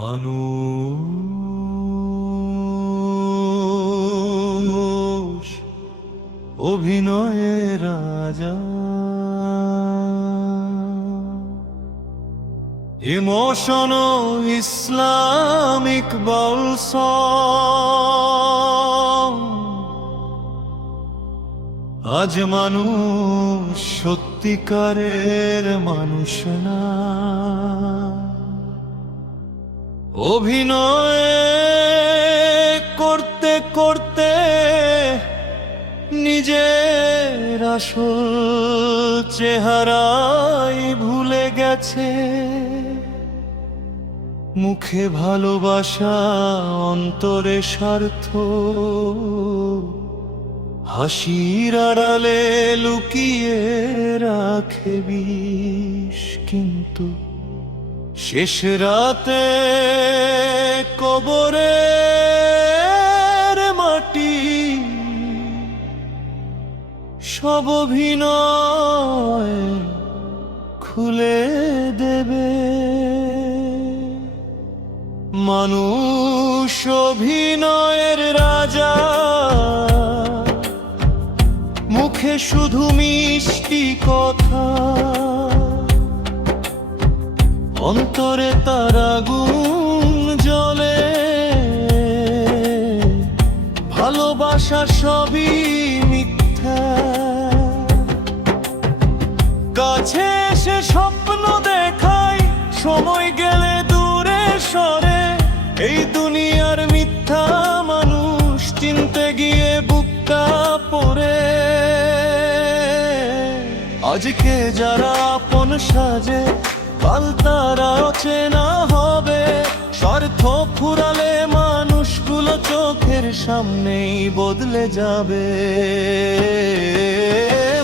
মানুষ অভিনয়ে রাজা, ইমোশনাল ইসলামিক সং। আজ মানুষ সত্যিকারের মানুষ না, অভিনয় করতে করতে নিজের আসল চেহারাই ভুলে গেছে। মুখে ভালোবাসা, অন্তরে স্বার্থ, হাসির আড়ালে লুকিয়ে রাখে বিষ। কিন্তু শেষ রাতে কবরের মাটি সব অভিনয় খুলে দেবে। মানুষ অভিনয়ের রাজা, মুখে শুধু মিষ্টি কথা, অন্তরে তার আগুন জ্বলে। ভালোবাসা সবই মিথ্যা, কাছে এসে স্বপ্ন দেখায়, সময় গেলে দূরে সরে। এই দুনিয়ার মিথ্যা মানুষ চিনতে গিয়ে বুকটা পড়ে। আজকে যারা আপন সাজে, কাল তারা অচেনা হবে। স্বার্থ ফুরালে মানুষগুলো চোখের সামনেই বদলে যাবে।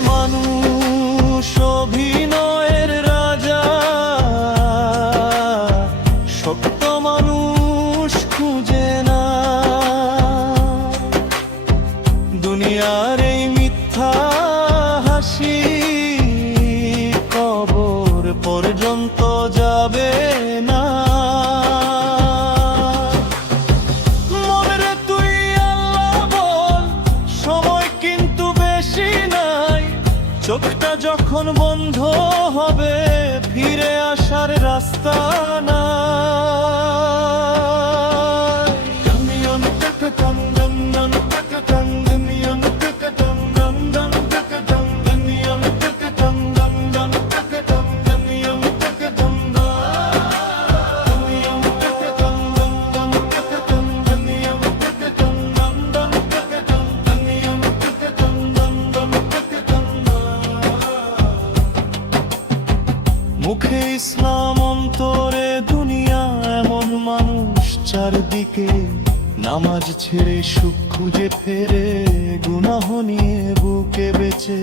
মানুষ অভিনয়ের রাজা, সত্য মানুষ খুঁজে না। দুনিয়ার এই মিথ্যা হাসি কবর পর্যন্ত যাবে না। মনে তুই আল্লাহ বল, সময় কিন্তু বেশি নাই। চোখটা যখন বন্ধ হবে, ফিরে আসার রাস্তা না। মুখে ইসলাম, অন্তরে দুনিয়া। এমন মানুষ চারদিকে, নামাজ ছেড়ে সুখ খুঁজে ফেরে, গুনাহ নিয়ে বুকে বেঁচে।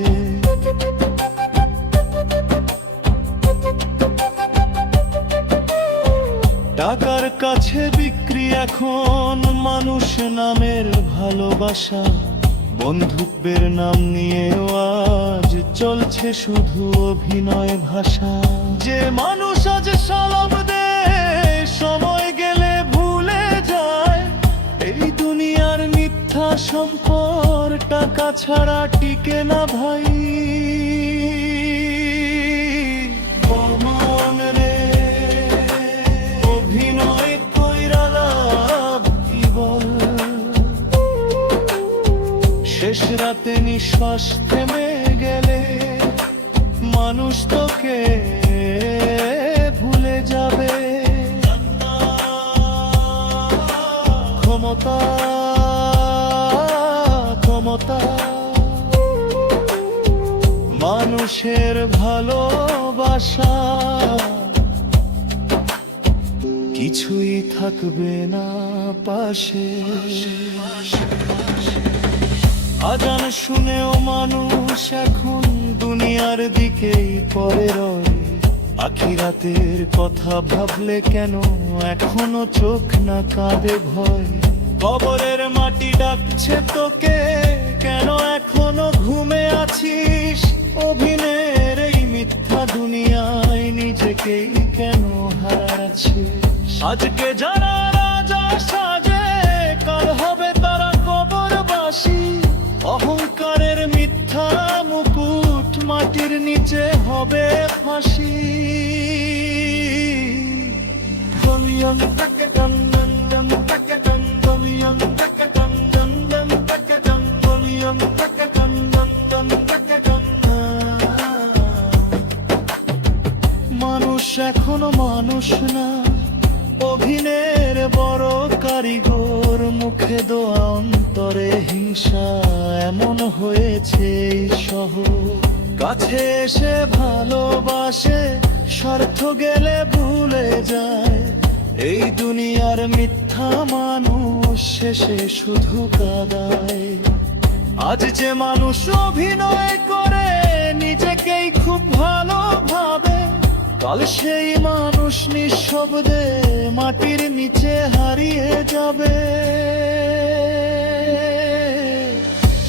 টাকার কাছে বিক্রি এখন মানুষ নামের ভালোবাসা। বন্ধুত্বের নাম নিয়েও আজ চলছে শুধু অভিনয় ভাষা। যে মানুষ আজ সালাম দেয়, সময় গেলে ভুলে যায়। এই দুনিয়ার মিথ্যা সম্পর্ক টাকা ছাড়া টিকে না ভাই। মন রে, অভিনয় কইরা লাভ কি বল? শেষ রাতে নিঃশ্বাস থেমে গেলে মানুষ তোকে ভুলে যাবে। ক্ষমতা ক্ষমতা মানুষের ভালোবাসা কিছুই থাকবে না পাশে। আজান শুনেও মানুষ এখন দুনিয়ার দিকেই পরে রয়। আখিরাতের কথা ভাবলে কেন এখনো চোখ না কাঁদে ভয়? কবরের মাটি ডাকছে তোকে, কেন এখনো ঘুমে আছিস? অভিনয়ের এই মিথ্যা দুনিয়ায় নিজেকেই কেন হারাচ্ছিস? আজকে যারা রাজা সাজে কাল হবে তারা কবরবাসী। অহংকারের মিথ্যা মুকুট মাটির নিচে হবে ফাঁসি। দলিয়ং তাকে দন্দন দম তাকে দলিয়ং তাকে দন্দন দম তাকে দলিয়ং তাকে দন্দন দম তাকে। মানুষ এখনো মানুষ না, অভিনয়ের বড় কারিগর। মুখে দোয়া অন্তরে হিংসা, এমন হয়েছে শহর। কাছে এসে ভালোবাসে, স্বার্থ গেলে ভুলে যায়। এই দুনিয়ার মিথ্যা মানুষ শেষে শুধু কাঁদায়। আজ যে মানুষ অভিনয় করে নিজেকেই খুব ভালো ভাবে, কাল সেই মানুষ নিঃশব্দে মাটির নিচে হারিয়ে যাবে।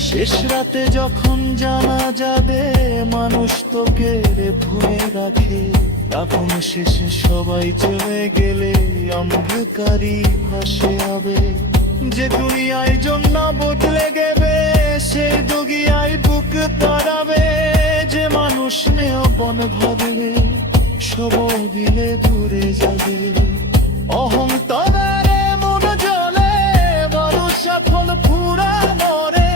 শেষ রাতে যখন জানা যাবে মানুষ তোকে ভুলে রাখে, তখন শেষে সবাই চলে গেলে অন্ধকারই ভাসে হবে। যে দুনিয়ায় জন্য বদলে গেবে সেই দুনিয়ায় বুক তাড়াবে। যে মানুষ নেও বন ভাববে সব দিলে দূরে যাবে। অহংকারে মন জ্বলে মানুষ সফল পুরা মরে।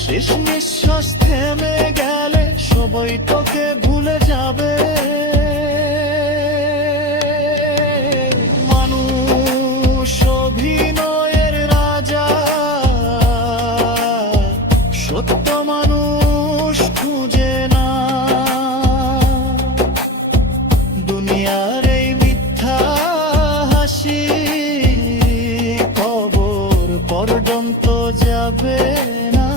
শেষ নিঃশ্বাস থেমে গেলে সবাই তোকে ভুলে যাবে। মানুষ অভিনয়ের রাজা, সত্য মানুষ খুঁজে না। দুনিয়ার এই মিথ্যা হাসি কবর পর্যন্ত যাবে না।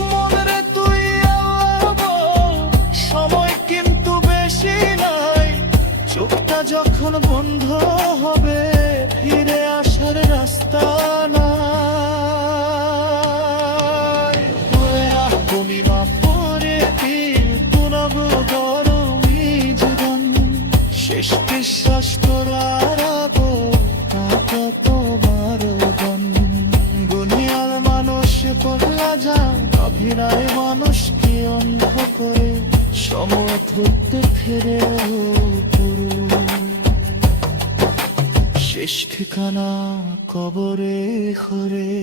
মনে তুই সময় কিন্তু বেশি নাই। চোখটা যখন বন্ধ হবে ফিরে আসার রাস্তা নাই। তুমি মা পরে শেষ বিশ্বাস করার আগো তোমার দুনিয়ার মানুষ বদলা যায়। অভিনয় মানুষ কি অন্ধ করে সময় ধরতে ফিরে শেষ ঠিকানা কবরে ঘরে।